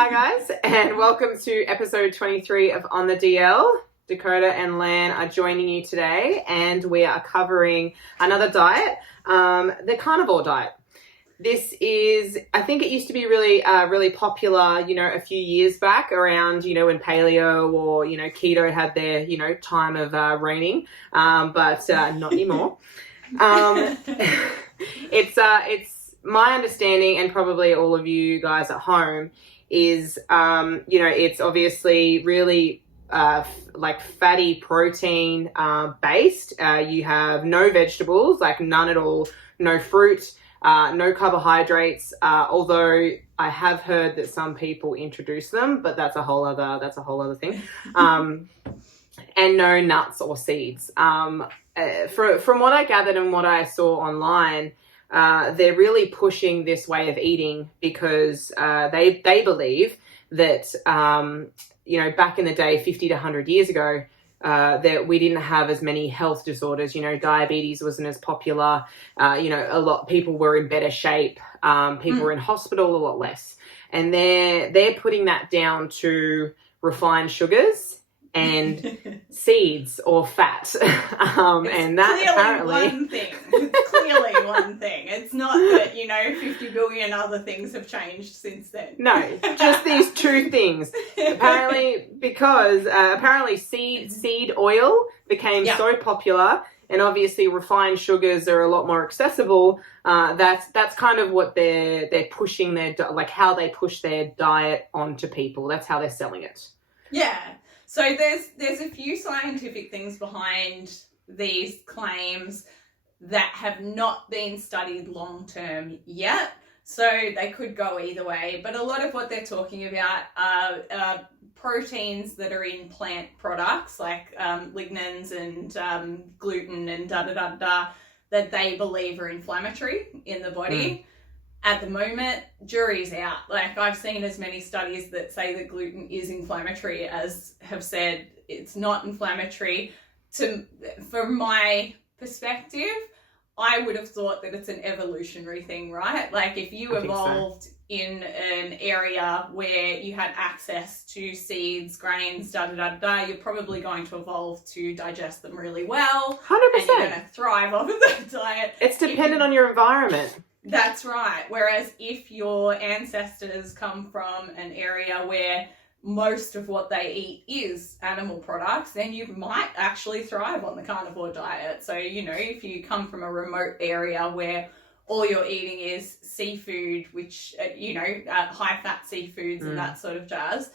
Hi guys, and welcome to episode 23 of On the DL. Dakota and Lan are joining you today, and we are covering another diet, the carnivore diet. This is, I think it used to be really popular, a few years back around, when paleo or, keto had their, time of reigning, but not anymore. It's my understanding, and probably all of you guys at home, is, it's obviously really like fatty protein based. You have no vegetables, like none at all, no fruit, no carbohydrates, although I have heard that some people introduce them, but that's a whole other thing. And no nuts or seeds. From what I gathered and what I saw online, they're really pushing this way of eating because they believe that back in the day, 50 to 100 years ago, that we didn't have as many health disorders. Diabetes wasn't as popular. A lot of people were in better shape. People were in hospital a lot less, and they're putting that down to refined sugars and seeds or fat. And that apparently clearly one thing. It's not that 50 billion other things have changed since then. No, just these two things. Apparently, because seed oil became so popular, and obviously refined sugars are a lot more accessible. That's kind of what they're pushing like how they push their diet onto people. That's how they're selling it. Yeah. So there's a few scientific things behind these claims that have not been studied long term yet. So they could go either way. But a lot of what they're talking about are proteins that are in plant products like lignans and gluten and that they believe are inflammatory in the body. At the moment, jury's out. Like, I've seen as many studies that say that gluten is inflammatory as have said it's not inflammatory. From my perspective, I would have thought that it's an evolutionary thing, right? Like, if you evolved in an area where you had access to seeds, grains, you're probably going to evolve to digest them really well. 100%. And you're going to thrive off of that diet. It's dependent on your environment. That's right. Whereas if your ancestors come from an area where most of what they eat is animal products, then you might actually thrive on the carnivore diet. So, if you come from a remote area where all you're eating is seafood, which, high-fat seafoods and that sort of jazz,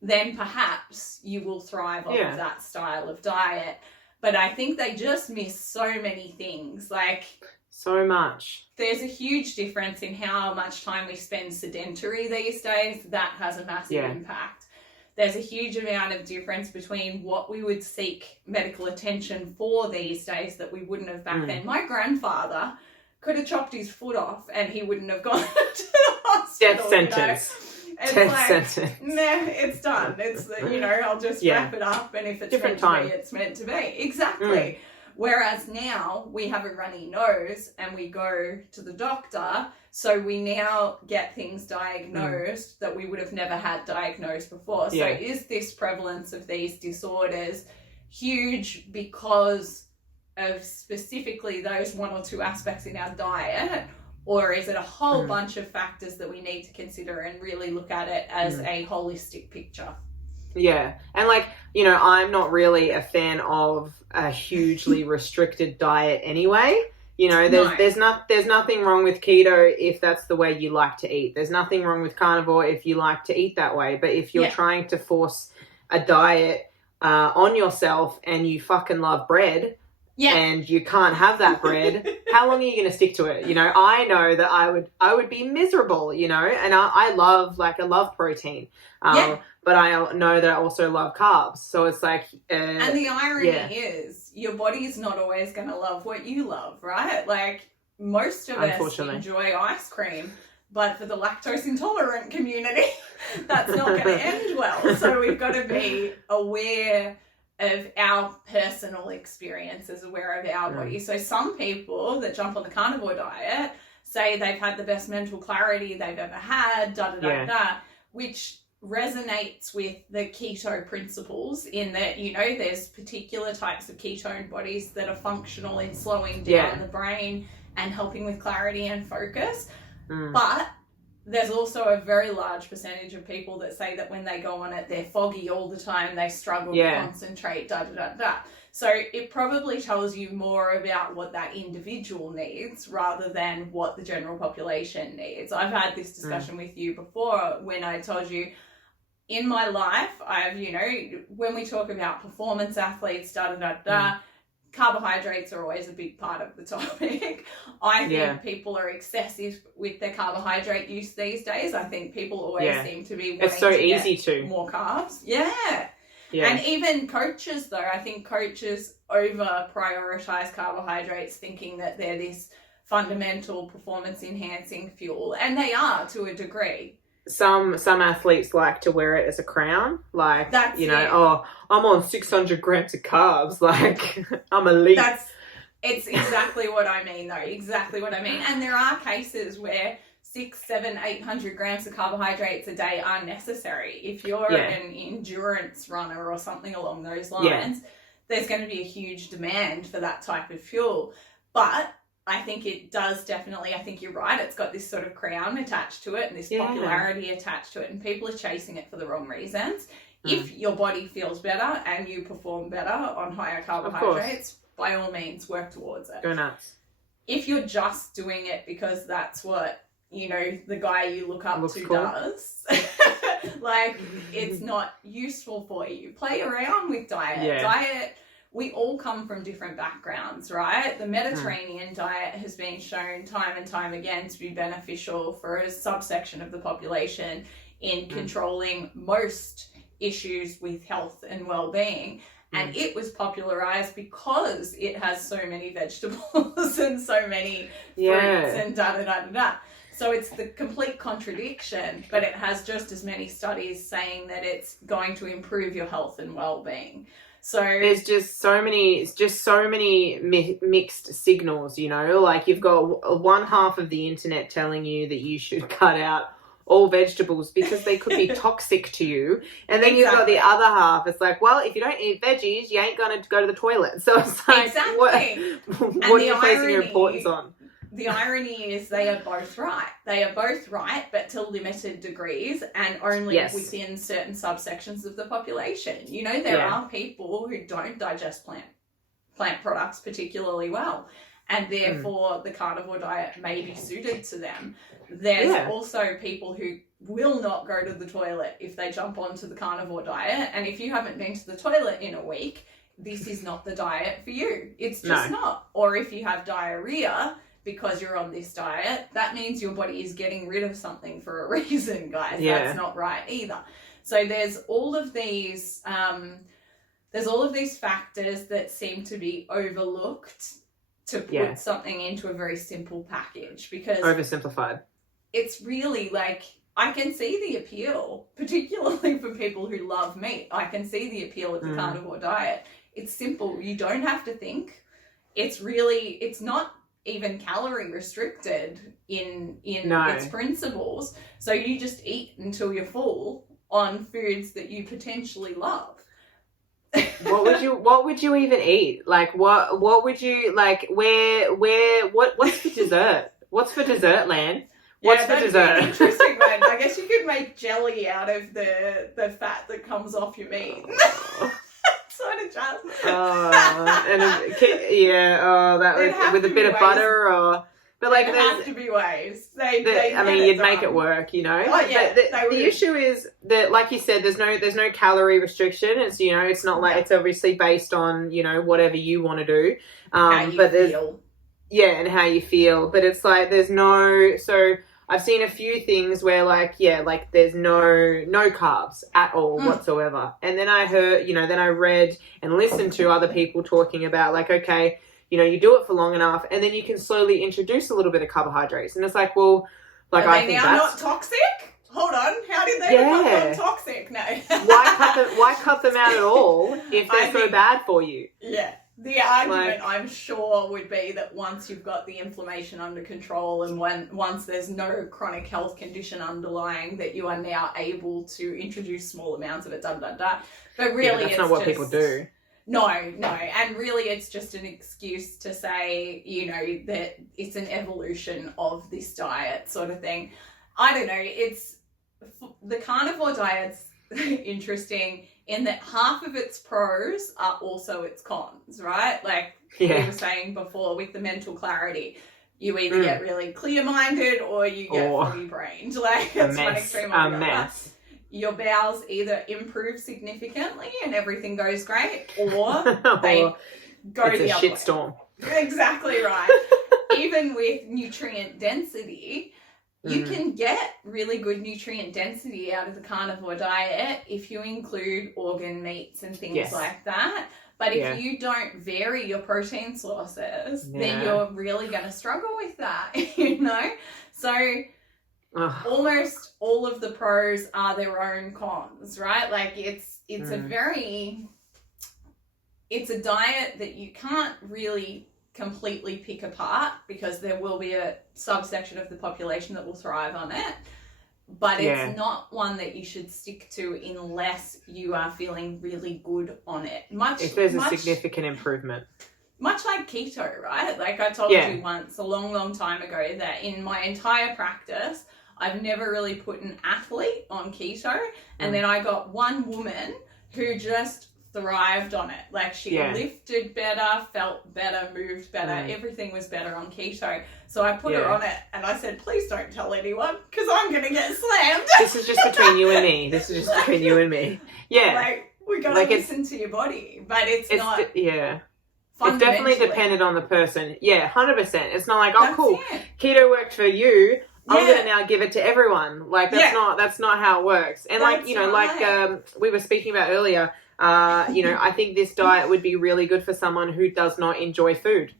then perhaps you will thrive off of that style of diet. But I think they just miss so many things. Like, so much. There's a huge difference in how much time we spend sedentary these days. That has a massive impact. There's a huge amount of difference between what we would seek medical attention for these days that we wouldn't have back then. My grandfather could have chopped his foot off and he wouldn't have gone to the hospital. Death sentence. It's it's done. It's, I'll just wrap it up, and if it's meant to be, it's meant to be. Exactly. Whereas now we have a runny nose and we go to the doctor, so we now get things diagnosed that we would have never had diagnosed before. So is this prevalence of these disorders huge because of specifically those one or two aspects in our diet, or is it a whole bunch of factors that we need to consider and really look at it as a holistic picture? Yeah. And I'm not really a fan of a hugely restricted diet anyway. There's nothing wrong with keto if that's the way you like to eat. There's nothing wrong with carnivore if you like to eat that way. But if you're trying to force a diet on yourself and you fucking love bread and you can't have that bread, how long are you going to stick to it? I know that I would be miserable, and I love protein. But I know that I also love carbs. So it's like... and the irony is, your body's not always going to love what you love, right? Like, most of us enjoy ice cream, but for the lactose intolerant community, that's not going to end well. So we've got to be aware of our personal experiences, aware of our body. So some people that jump on the carnivore diet say they've had the best mental clarity they've ever had, which resonates with the keto principles in that, you know, there's particular types of ketone bodies that are functional in slowing down the brain and helping with clarity and focus. But there's also a very large percentage of people that say that when they go on it, they're foggy all the time, they struggle to concentrate, So it probably tells you more about what that individual needs rather than what the general population needs. I've had this discussion with you before when I told you in my life, I've, you know, when we talk about performance athletes, carbohydrates are always a big part of the topic. I think people are excessive with their carbohydrate use these days. I think people always seem to be wanting to get more carbs. Yeah. And even coaches, though, I think coaches over prioritize carbohydrates, thinking that they're this fundamental performance enhancing fuel, and they are to a degree. Some athletes like to wear it as a crown, like, that's, you know, oh, I'm on 600 grams of carbs, like, I'm elite. It's exactly what I mean, though, exactly what I mean. And there are cases where 600, 700, 800 grams of carbohydrates a day are necessary. If you're an endurance runner or something along those lines, there's going to be a huge demand for that type of fuel. But I think it does definitely, I think you're right, it's got this sort of crown attached to it and this popularity attached to it, and people are chasing it for the wrong reasons. If your body feels better and you perform better on higher carbohydrates, by all means work towards it. Go nuts. If you're just doing it because that's what, you know, the guy you look up to does, like, it's not useful for you. Play around with diet. We all come from different backgrounds, right? The Mediterranean diet has been shown time and time again to be beneficial for a subsection of the population in controlling most issues with health and well-being. And it was popularized because it has so many vegetables and so many fruits and So it's the complete contradiction, but it has just as many studies saying that it's going to improve your health and well-being. So there's just so many mixed signals, you know, like you've got one half of the internet telling you that you should cut out all vegetables because they could be toxic to you. And then you've got the other half. It's like, well, if you don't eat veggies, you ain't going to go to the toilet. So it's like, what are you placing your importance on? The irony is they are both right. They are both right, but to limited degrees and only within certain subsections of the population. You know, there are people who don't digest plant products particularly well, and therefore the carnivore diet may be suited to them. There's also people who will not go to the toilet if they jump onto the carnivore diet, and if you haven't been to the toilet in a week, this is not the diet for you. It's just not. Or if you have diarrhea because you're on this diet, that means your body is getting rid of something for a reason, guys. That's not right either. So there's all of these factors that seem to be overlooked to put something into a very simple package, because oversimplified. It's really like, I can see the appeal, particularly for people who love meat. I can see the appeal of the carnivore diet. It's simple. You don't have to think. It's not even calorie restricted in its principles. So you just eat until you're full on foods that you potentially love. What would you even eat? Like what would you like, what's for dessert? What's for dessert, Lan? What's for dessert? Interesting one. I guess you could make jelly out of the fat that comes off your meat. Sort of just. That would, with a bit of butter, or but like there have to be ways. You'd make it work, you know. The issue is that, like you said, there's no calorie restriction. It's, you know, it's not like, it's obviously based on, you know, whatever you want to do. How you feel. And how you feel. But it's like there's no. So I've seen a few things where there's no carbs at all whatsoever. And then I heard, you know, then I read and listened to other people talking about, like, okay, you know, you do it for long enough and then you can slowly introduce a little bit of carbohydrates. And it's like, well, like, I think now not toxic? Hold on, how did they become toxic? No. Why cut them out at all if they're so bad for you? Yeah. The argument, I'm sure, would be that once you've got the inflammation under control and once there's no chronic health condition underlying, that you are now able to introduce small amounts of it, But really, that's not what people do. No. And really, it's just an excuse to say, you know, that it's an evolution of this diet sort of thing. I don't know. The carnivore diet's interesting in that half of its pros are also its cons, right? Like we were saying before with the mental clarity. You either get really clear-minded or you get foggy-brained. Like, it's one extreme or the other. Your bowels either improve significantly and everything goes great, or they go the other way. It's a shitstorm. Exactly right. Even with nutrient density, you can get really good nutrient density out of the carnivore diet if you include organ meats and things like that. But if you don't vary your protein sources, then you're really going to struggle with that, you know? So almost all of the pros are their own cons, right? Like it's a diet that you can't really completely pick apart because there will be a subsection of the population that will thrive on it, but it's not one that you should stick to unless you are feeling really good on it. If there's a significant improvement. Much like keto, right? Like I told you once a long time ago that in my entire practice, I've never really put an athlete on keto, and then I got one woman who just thrived on it. Like she lifted better, felt better, moved better, everything was better on keto. So I put her on it and I said, please don't tell anyone because I'm going to get slammed. This is just between you and me. Yeah. Like we got to listen to your body, but it's not. It's definitely dependent on the person. Yeah, 100%. It's not like, oh, cool, keto worked for you. I'm going to now give it to everyone. Like that's not how it works. And like, you know, like we were speaking about earlier, you know, I think this diet would be really good for someone who does not enjoy food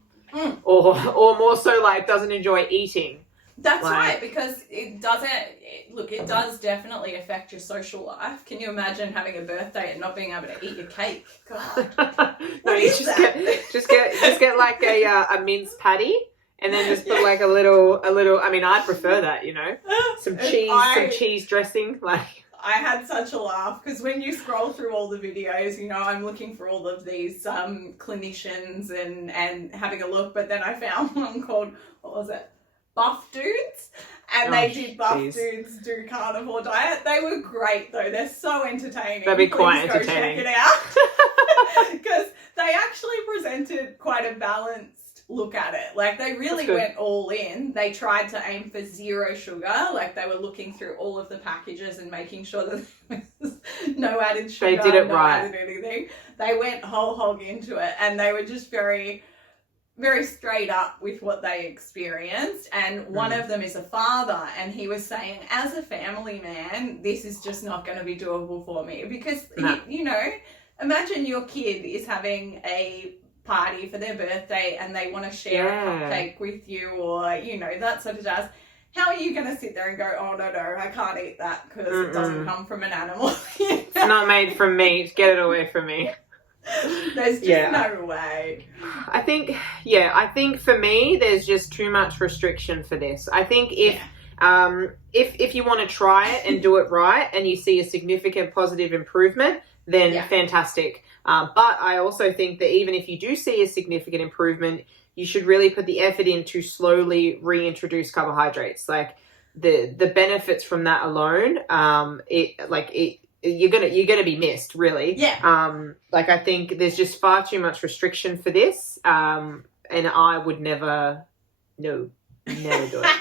or more so like doesn't enjoy eating. That's right, because it does definitely affect your social life. Can you imagine having a birthday and not being able to eat your cake? God. No, you just get like a mince patty. And then just put like a little, I mean, I'd prefer that, you know, some cheese dressing, like. I had such a laugh because when you scroll through all the videos, you know, I'm looking for all of these clinicians and having a look, but then I found one called, what was it? Buff Dudes. And they did Buff Dudes do carnivore diet. They were great though. They're so entertaining. They'd be quite entertaining. Go check it out. Because they actually presented quite a balanced look at it. Like they really went all in. They tried to aim for zero sugar. Like they were looking through all of the packages and making sure that there was no added sugar. They did it right. Added anything. They went whole hog into it and they were just very, very straight up with what they experienced. And one of them is a father and he was saying, as a family man, this is just not going to be doable for me because, you know, imagine your kid is having a party for their birthday and they want to share a cupcake with you or, you know, that sort of jazz. How are you going to sit there and go, oh, no, I can't eat that because it doesn't come from an animal? You know? It's not made from meat. Get it away from me. There's just no way. I think for me, there's just too much restriction for this. I think if you want to try it and do it right and you see a significant positive improvement, then fantastic. But I also think that even if you do see a significant improvement, you should really put the effort in to slowly reintroduce carbohydrates. Like the benefits from that alone, you're gonna be missed, really. Like I think there's just far too much restriction for this, and I would never do it.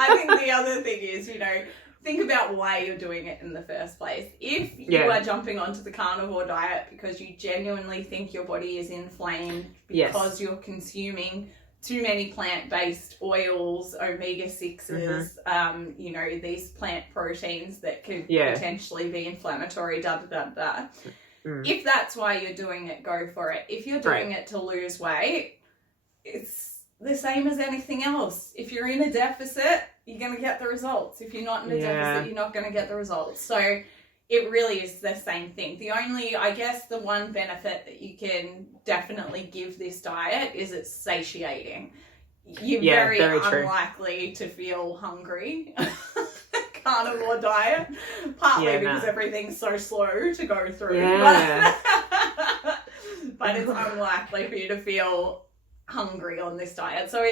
I think the other thing is, you know, think about why you're doing it in the first place. If you are jumping onto the carnivore diet because you genuinely think your body is inflamed because you're consuming too many plant-based oils, omega-6s, you know, these plant proteins that could potentially be inflammatory, If that's why you're doing it, go for it. If you're doing it to lose weight, it's the same as anything else. If you're in a deficit, you're going to get the results. If you're not in a deficit, you're not going to get the results. So it really is the same thing. The only, I guess, the one benefit that you can definitely give this diet is it's satiating. You're very unlikely to feel hungry. Carnivore diet, partly because everything's so slow to go through. Yeah. But it's unlikely for you to feel hungry on this diet. So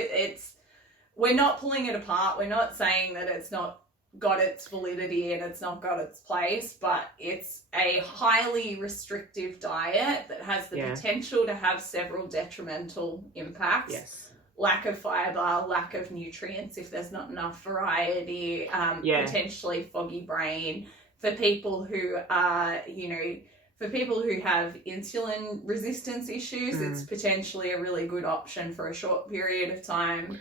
we're not pulling it apart. We're not saying that it's not got its validity and it's not got its place, but it's a highly restrictive diet that has the potential to have several detrimental impacts. Yes. Lack of fiber, lack of nutrients if there's not enough variety, potentially foggy brain. For people who are, for people who have insulin resistance issues, it's potentially a really good option for a short period of time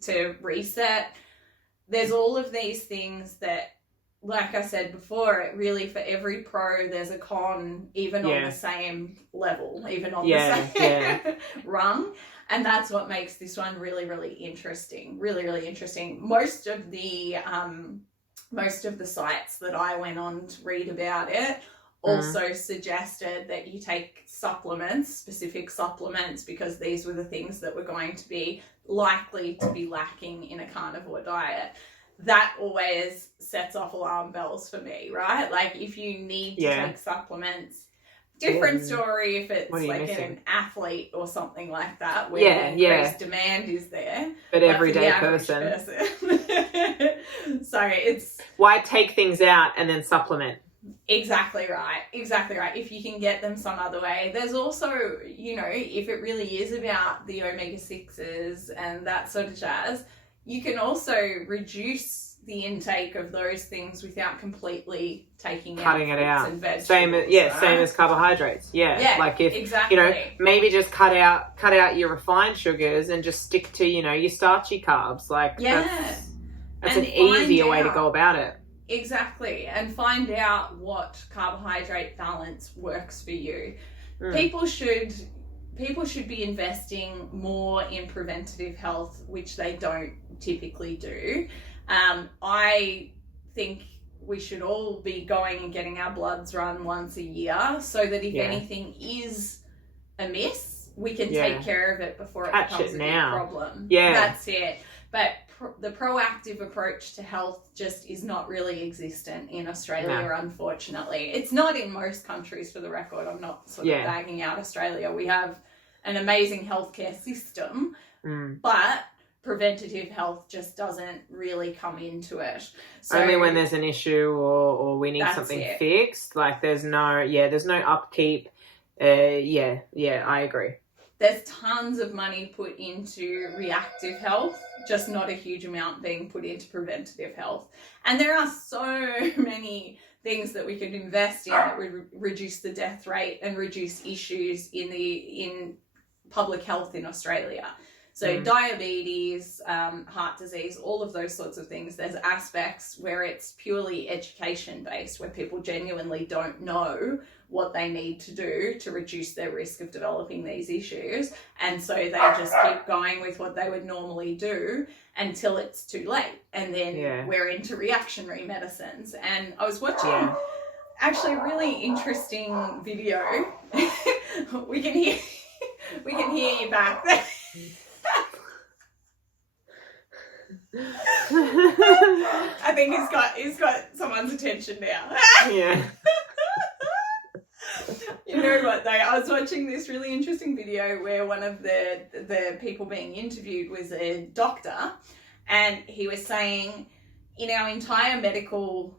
to reset. There's all of these things that, like I said before, it really, for every pro, there's a con, even on the same level, even on the same rung. And that's what makes this one really, really interesting. Really, really interesting. Most of the sites that I went on to read about it also suggested that you take supplements, specific supplements, because these were the things that were going to be likely to be lacking in a carnivore diet. That always sets off alarm bells for me, right? Like, if you need to take supplements, different story if it's like an athlete or something like that, where increased demand is there. But everyday person. So it's... Why take things out and then supplement? Exactly right. If you can get them some other way. There's also, if it really is about the omega-6s and that sort of jazz, you can also reduce the intake of those things without completely cutting it out and vegetables. Same as carbohydrates. Like if maybe just cut out your refined sugars and just stick to your starchy carbs. Like that's an easier way to go about it. Exactly. And find out what carbohydrate balance works for you. People should be investing more in preventative health, which they don't typically do. I think we should all be going and getting our bloods run once a year, so that if anything is amiss, we can take care of it before it becomes a big problem. That's it. But the proactive approach to health just is not really existent in Australia, unfortunately. It's not in most countries, for the record. I'm not sort of bagging out Australia. We have an amazing healthcare system, but preventative health just doesn't really come into it. So, only when there's an issue or we need something fixed. Like there's no upkeep. I agree. There's tons of money put into reactive health, just not a huge amount being put into preventative health. And there are so many things that we could invest in that would reduce the death rate and reduce issues in public health in Australia. So diabetes, heart disease, all of those sorts of things. There's aspects where it's purely education-based, where people genuinely don't know what they need to do to reduce their risk of developing these issues. And so they just keep going with what they would normally do until it's too late. And then we're into reactionary medicines. And I was watching actually a really interesting video. We can hear you back there. I think he's got someone's attention now. You know what though? I was watching this really interesting video where one of the people being interviewed was a doctor, and he was saying, in our entire medical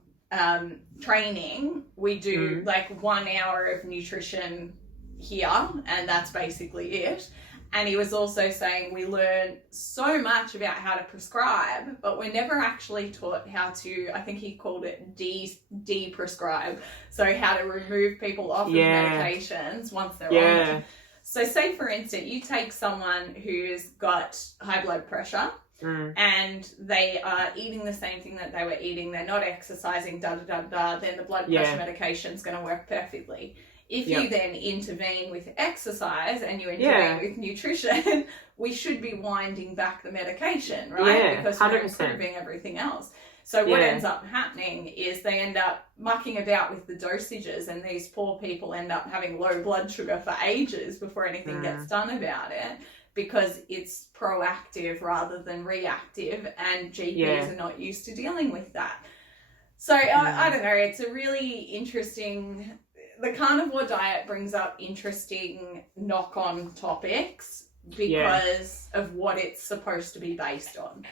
training, we do like 1 hour of nutrition here, and that's basically it. And he was also saying we learn so much about how to prescribe, but we're never actually taught how to, I think he called it de-prescribe. So how to remove people off of medications once they're on them. So say, for instance, you take someone who's got high blood pressure and they are eating the same thing that they were eating. They're not exercising, then the blood pressure medication is going to work perfectly. If you then intervene with exercise and you intervene with nutrition, we should be winding back the medication, right? Because we're improving everything else. So what ends up happening is they end up mucking about with the dosages, and these poor people end up having low blood sugar for ages before anything gets done about it, because it's proactive rather than reactive, and GPs are not used to dealing with that. So I don't know, it's a really interesting... The carnivore diet brings up interesting knock-on topics because of what it's supposed to be based on.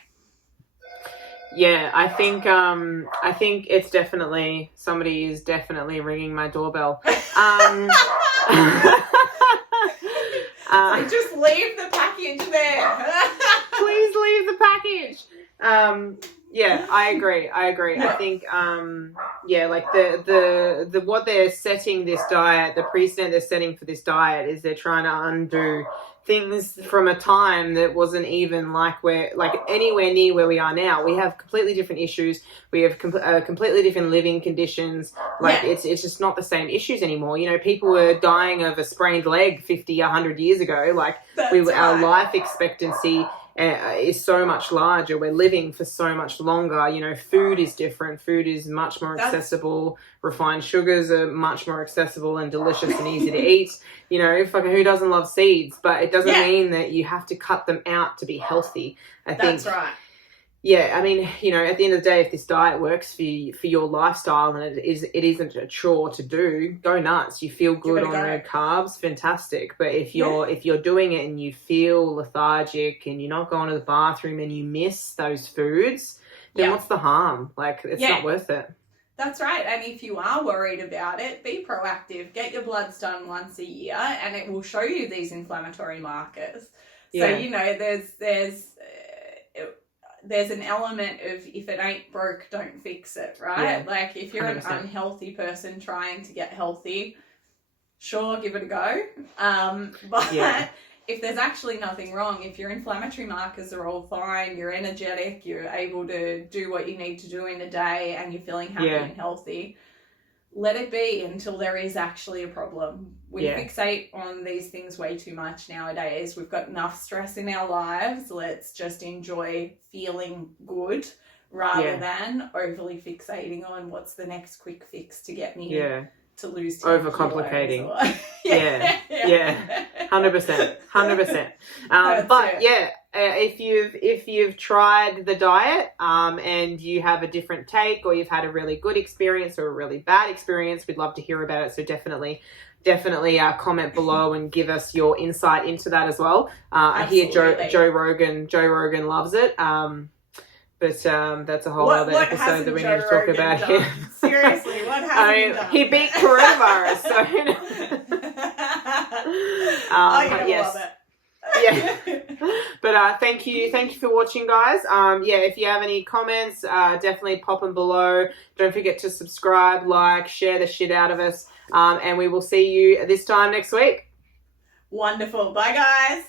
Yeah, I think it's definitely, somebody is definitely ringing my doorbell. So just leave the package there. Please leave the package. Yeah, I agree. I think, like the what they're setting this diet, the precedent they're setting for this diet is they're trying to undo things from a time that wasn't even like anywhere near where we are now. We have completely different issues. We have completely different living conditions. It's just not the same issues anymore. You know, people were dying of a sprained leg 50, 100 years ago. Our life expectancy is so much larger. We're living for so much longer. You know, food is different. Food is much more accessible. Refined sugars are much more accessible and delicious and easy to eat. You know, fucking who doesn't love seeds? But it doesn't mean that you have to cut them out to be healthy. That's right. Yeah, I mean, you know, at the end of the day, if this diet works for your lifestyle and it isn't a chore to do, go nuts. You feel good on the carbs, fantastic. But if you're doing it and you feel lethargic and you're not going to the bathroom and you miss those foods, then what's the harm? It's not worth it. That's right. And if you are worried about it, be proactive. Get your bloods done once a year, and it will show you these inflammatory markers. So, you know, there's an element of if it ain't broke, don't fix it, right? Yeah, if you're 100%. An unhealthy person trying to get healthy, sure, give it a go. But if there's actually nothing wrong, if your inflammatory markers are all fine, you're energetic, you're able to do what you need to do in a day, and you're feeling happy and healthy, let it be until there is actually a problem. We fixate on these things way too much nowadays. We've got enough stress in our lives. Let's just enjoy feeling good rather than overly fixating on what's the next quick fix to get me to lose 10 overcomplicating. Kilos. 100%. If you've tried the diet and you have a different take, or you've had a really good experience or a really bad experience, we'd love to hear about it. So definitely comment below and give us your insight into that as well. I hear Joe Rogan loves it. But that's a whole other episode that we need to talk about here. Seriously, what hasn't done? He beat coronavirus, so love it. But thank you for watching, guys. If you have any comments, definitely pop them below. Don't forget to subscribe, like, share the shit out of us, and we will see you this time next week. Wonderful. Bye, guys.